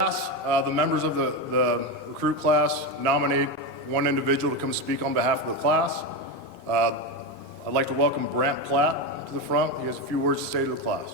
The members of the recruit class nominate one individual to come speak on behalf of the class. I'd like to welcome Brandt to the front. He has a few words to say to the class.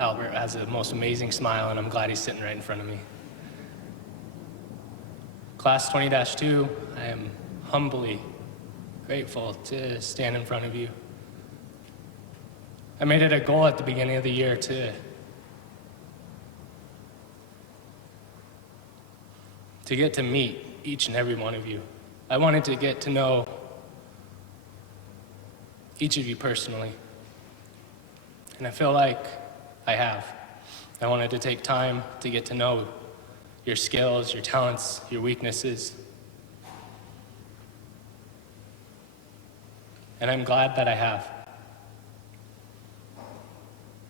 Albert has the most amazing smile, and I'm glad he's sitting right in front of me. Class 20-2, I am humbly grateful to stand in front of you. I made it a goal at the beginning of the year to get to meet each and every one of you. I wanted to get to know each of you personally, and I feel like I have. I wanted to take time to get to know your skills, your talents, your weaknesses. And I'm glad that I have.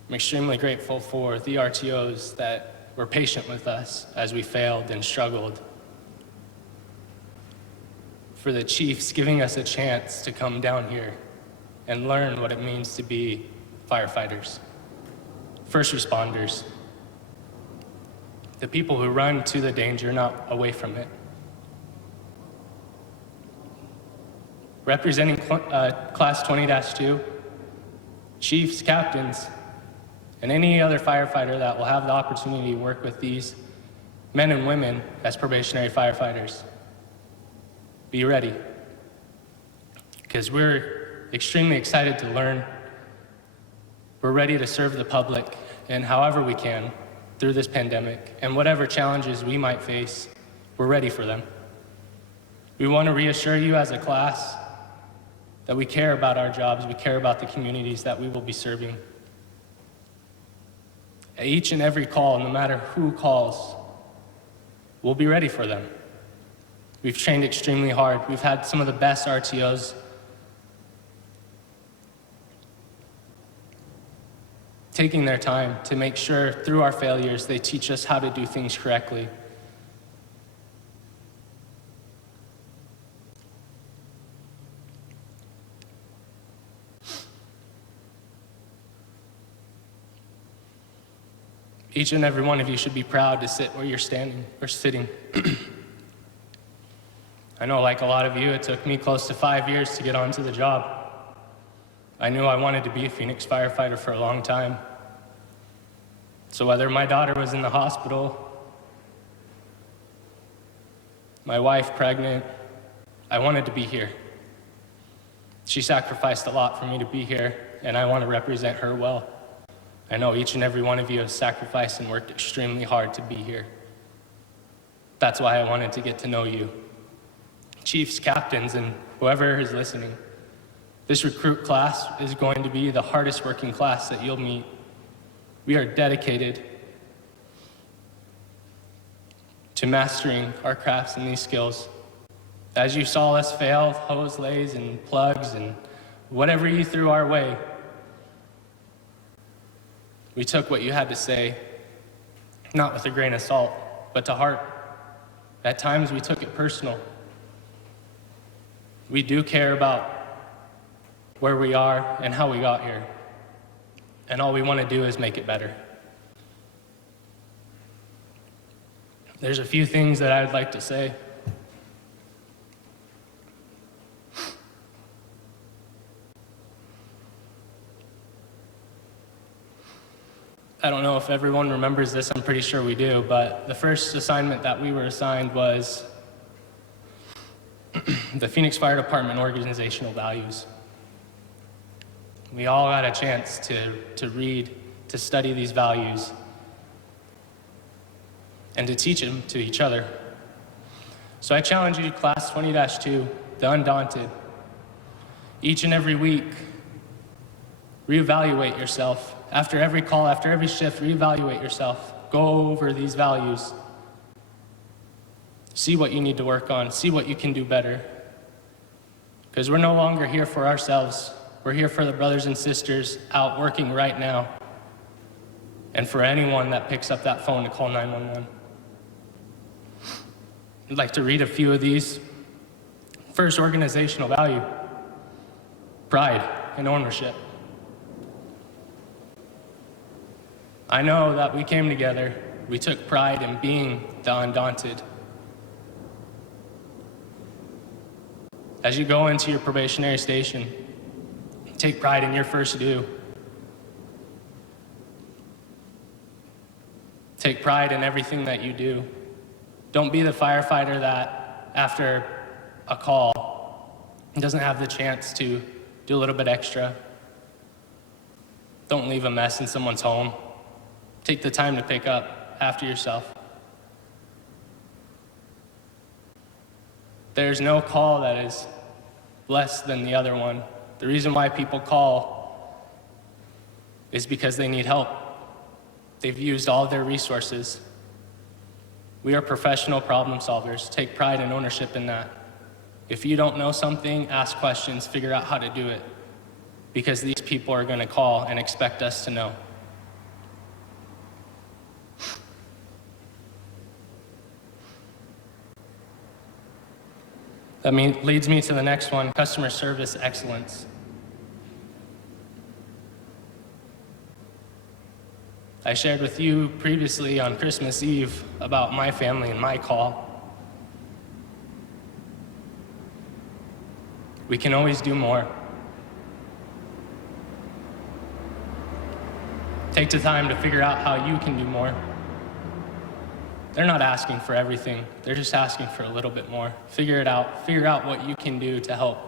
I'm extremely grateful for the RTOs that were patient with us as we failed and struggled. For the chiefs giving us a chance to come down here and learn what it means to be firefighters. First responders, the people who run to the danger, not away from it. Representing Class 20-2, chiefs, captains, and any other firefighter that will have the opportunity to work with these men and women as probationary firefighters. Be ready, because we're extremely excited to learn. We're ready to serve the public in however we can through this pandemic, and whatever challenges we might face, we're ready for them. We want to reassure you as a class that we care about our jobs, we care about the communities that we will be serving. At each and every call, no matter who calls, we'll be ready for them. We've trained extremely hard. We've had some of the best RTOs taking their time to make sure through our failures they teach us how to do things correctly. Each and every one of you should be proud to sit where you're standing or sitting. I know, like a lot of you, it took me close to 5 years to get onto the job. I knew I wanted to be a Phoenix firefighter for a long time. So whether my daughter was in the hospital, my wife pregnant, I wanted to be here. She sacrificed a lot for me to be here, and I want to represent her well. I know each and every one of you has sacrificed and worked extremely hard to be here. That's why I wanted to get to know you. Chiefs, captains, and whoever is listening. This recruit class is going to be the hardest working class that you'll meet. We are dedicated to mastering our crafts and these skills. As you saw us fail, hose lays and plugs and whatever you threw our way, we took what you had to say, not with a grain of salt, but to heart. At times we took it personal. We do care about where we are and how we got here. And all we want to do is make it better. There's a few things that I'd like to say. I don't know if everyone remembers this, I'm pretty sure we do, but the first assignment that we were assigned was the Phoenix Fire Department organizational values. We all got a chance to read, to study these values, and to teach them to each other. So I challenge you, Class 20-2, the undaunted. Each and every week, reevaluate yourself. After every call, after every shift, reevaluate yourself. Go over these values. See what you need to work on. See what you can do better. Because we're no longer here for ourselves. We're here for the brothers and sisters out working right now, and for anyone that picks up that phone to call 911. I'd like to read a few of these. First, organizational value, pride and ownership. I know that we came together, we took pride in being the undaunted. As you go into your probationary station, take pride in your first due. Take pride in everything that you do. Don't be the firefighter that, after a call, doesn't have the chance to do a little bit extra. Don't leave a mess in someone's home. Take the time to pick up after yourself. There's no call that is less than the other one. The reason why people call is because they need help. They've used all of their resources. We are professional problem solvers. Take pride and ownership in that. If you don't know something, ask questions, figure out how to do it, because these people are going to call and expect us to know. That leads me to the next one, customer service excellence. I shared with you previously on Christmas Eve about my family and my call. We can always do more. Take the time to figure out how you can do more. They're not asking for everything. They're just asking for a little bit more. Figure it out. Figure out what you can do to help.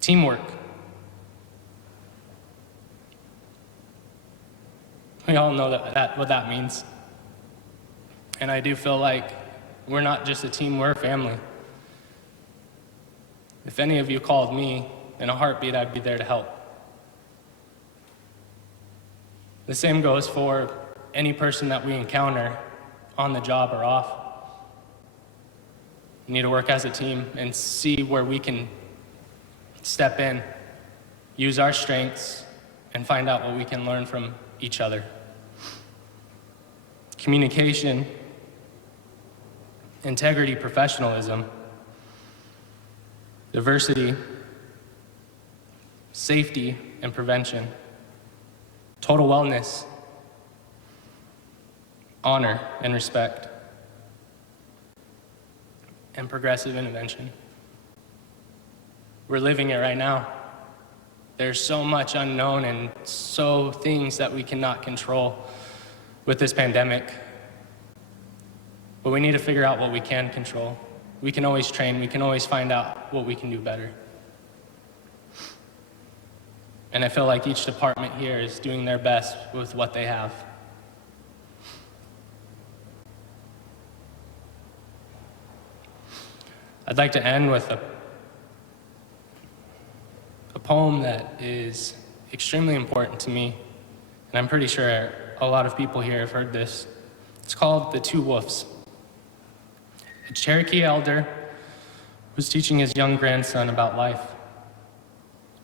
Teamwork. We all know what that means. And I do feel like we're not just a team, we're a family. If any of you called me, in a heartbeat, I'd be there to help. The same goes for any person that we encounter on the job or off. We need to work as a team and see where we can step in, use our strengths, and find out what we can learn from each other. Communication, integrity, professionalism, diversity, safety and prevention, total wellness, honor and respect, and progressive intervention. We're living it right now. There's so much unknown and so things that we cannot control with this pandemic. But we need to figure out what we can control. We can always train, we can always find out what we can do better. And I feel like each department here is doing their best with what they have. I'd like to end with a poem that is extremely important to me, and I'm pretty sure a lot of people here have heard this. It's called The Two Wolves. A Cherokee elder was teaching his young grandson about life.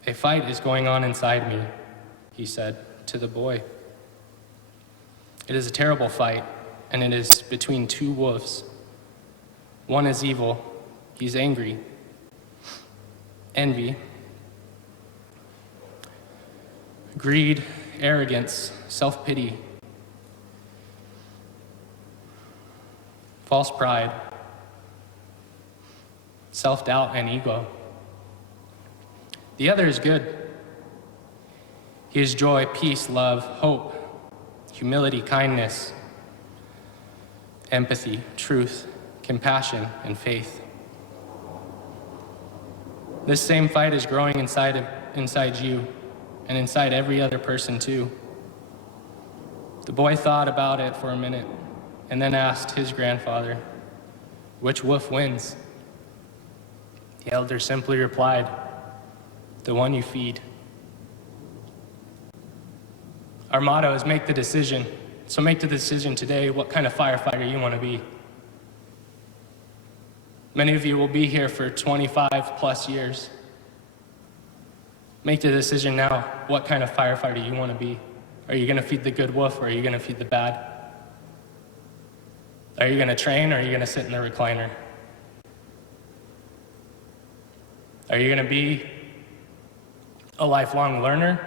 "A fight is going on inside me," he said to the boy. "It is a terrible fight, and it is between two wolves. One is evil. He's angry. Envy, greed, arrogance, self-pity, false pride, self-doubt, and ego. The other is good. He is joy, peace, love, hope, humility, kindness, empathy, truth, compassion, and faith. This same fight is growing inside you and inside every other person too." The boy thought about it for a minute and then asked his grandfather, "Which wolf wins?" The elder simply replied, "The one you feed." Our motto is make the decision. So make the decision today what kind of firefighter you want to be. Many of you will be here for 25 plus years. Make the decision now, what kind of firefighter you want to be. Are you going to feed the good wolf, or are you going to feed the bad? Are you going to train, or are you going to sit in the recliner? Are you going to be a lifelong learner,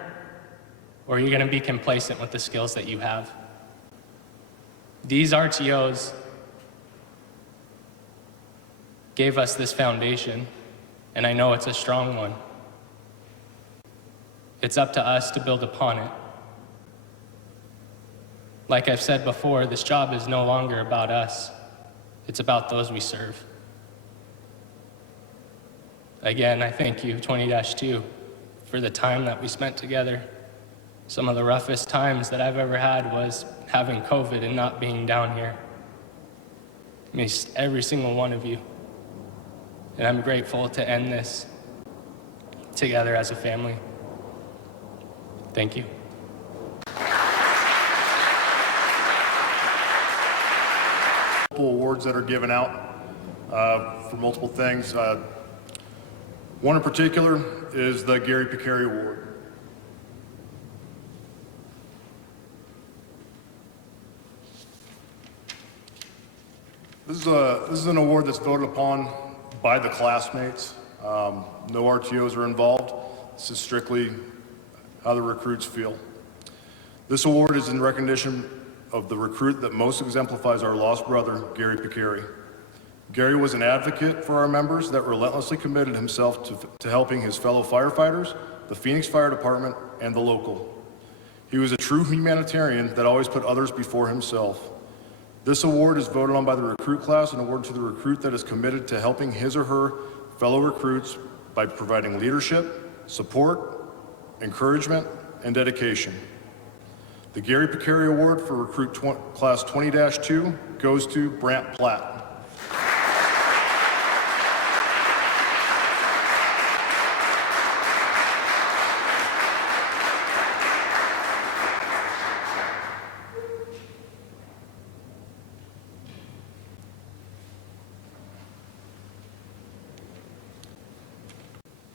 or are you going to be complacent with the skills that you have? These RTOs gave us this foundation, and I know it's a strong one. It's up to us to build upon it. Like I've said before, this job is no longer about us. It's about those we serve. Again, I thank you, 20-2, for the time that we spent together. Some of the roughest times that I've ever had was having COVID and not being down here. I miss every single one of you. And I'm grateful to end this together as a family. Thank you. Multiple awards that are given out for multiple things. One in particular is the Gary Picari Award. This is an award that's voted upon by the classmates. No RTOs are involved. This is strictly how the recruits feel. This award is in recognition of the recruit that most exemplifies our lost brother, Gary Picari. Gary was an advocate for our members that relentlessly committed himself to helping his fellow firefighters, the Phoenix Fire Department, and the local. He was a true humanitarian that always put others before himself. This award is voted on by the recruit class and awarded to the recruit that is committed to helping his or her fellow recruits by providing leadership, support, encouragement, and dedication. The Gary Picari Award for Recruit Class 20-2 goes to Brandt Platt.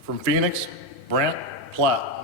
From Phoenix, Brandt Platt.